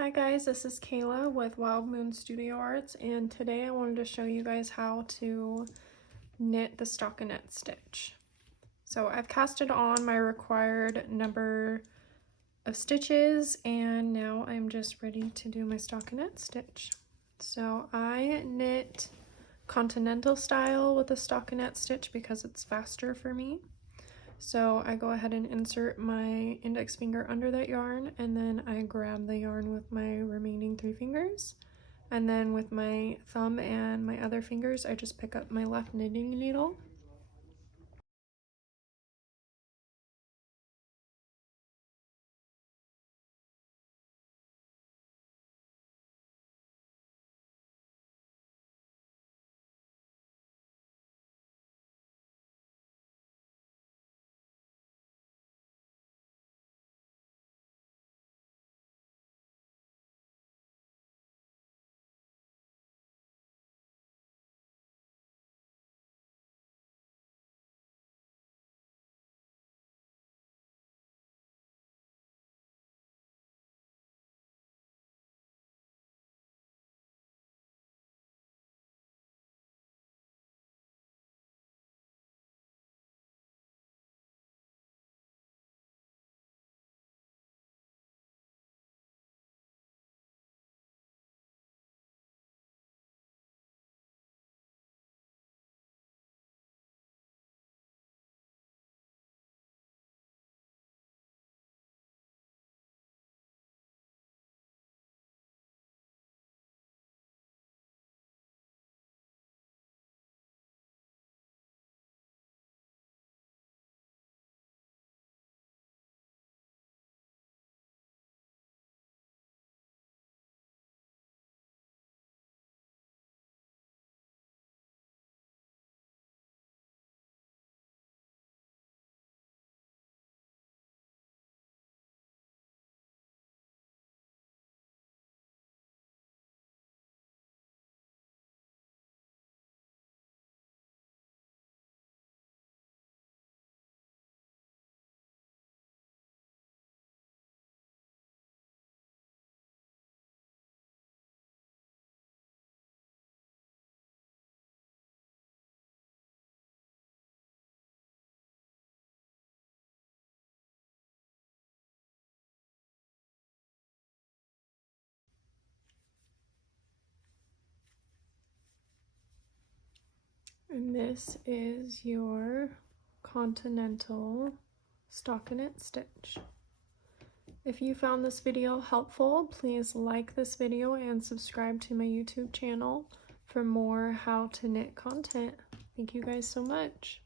Hi guys, this is Kayla with Wild Moon Studio Arts, and today I wanted to show you guys how to knit the stockinette stitch. So I've casted on my required number of stitches, and now I'm just ready to do my stockinette stitch. So I knit continental style with a stockinette stitch because it's faster for me. So I go ahead and insert my index finger under that yarn, and then I grab the yarn with my remaining 3 fingers. And then with my thumb and my other fingers, I just pick up my left knitting needle. And this is your continental stockinette stitch. If you found this video helpful, please like this video and subscribe to my YouTube channel for more how to knit content. Thank you guys so much.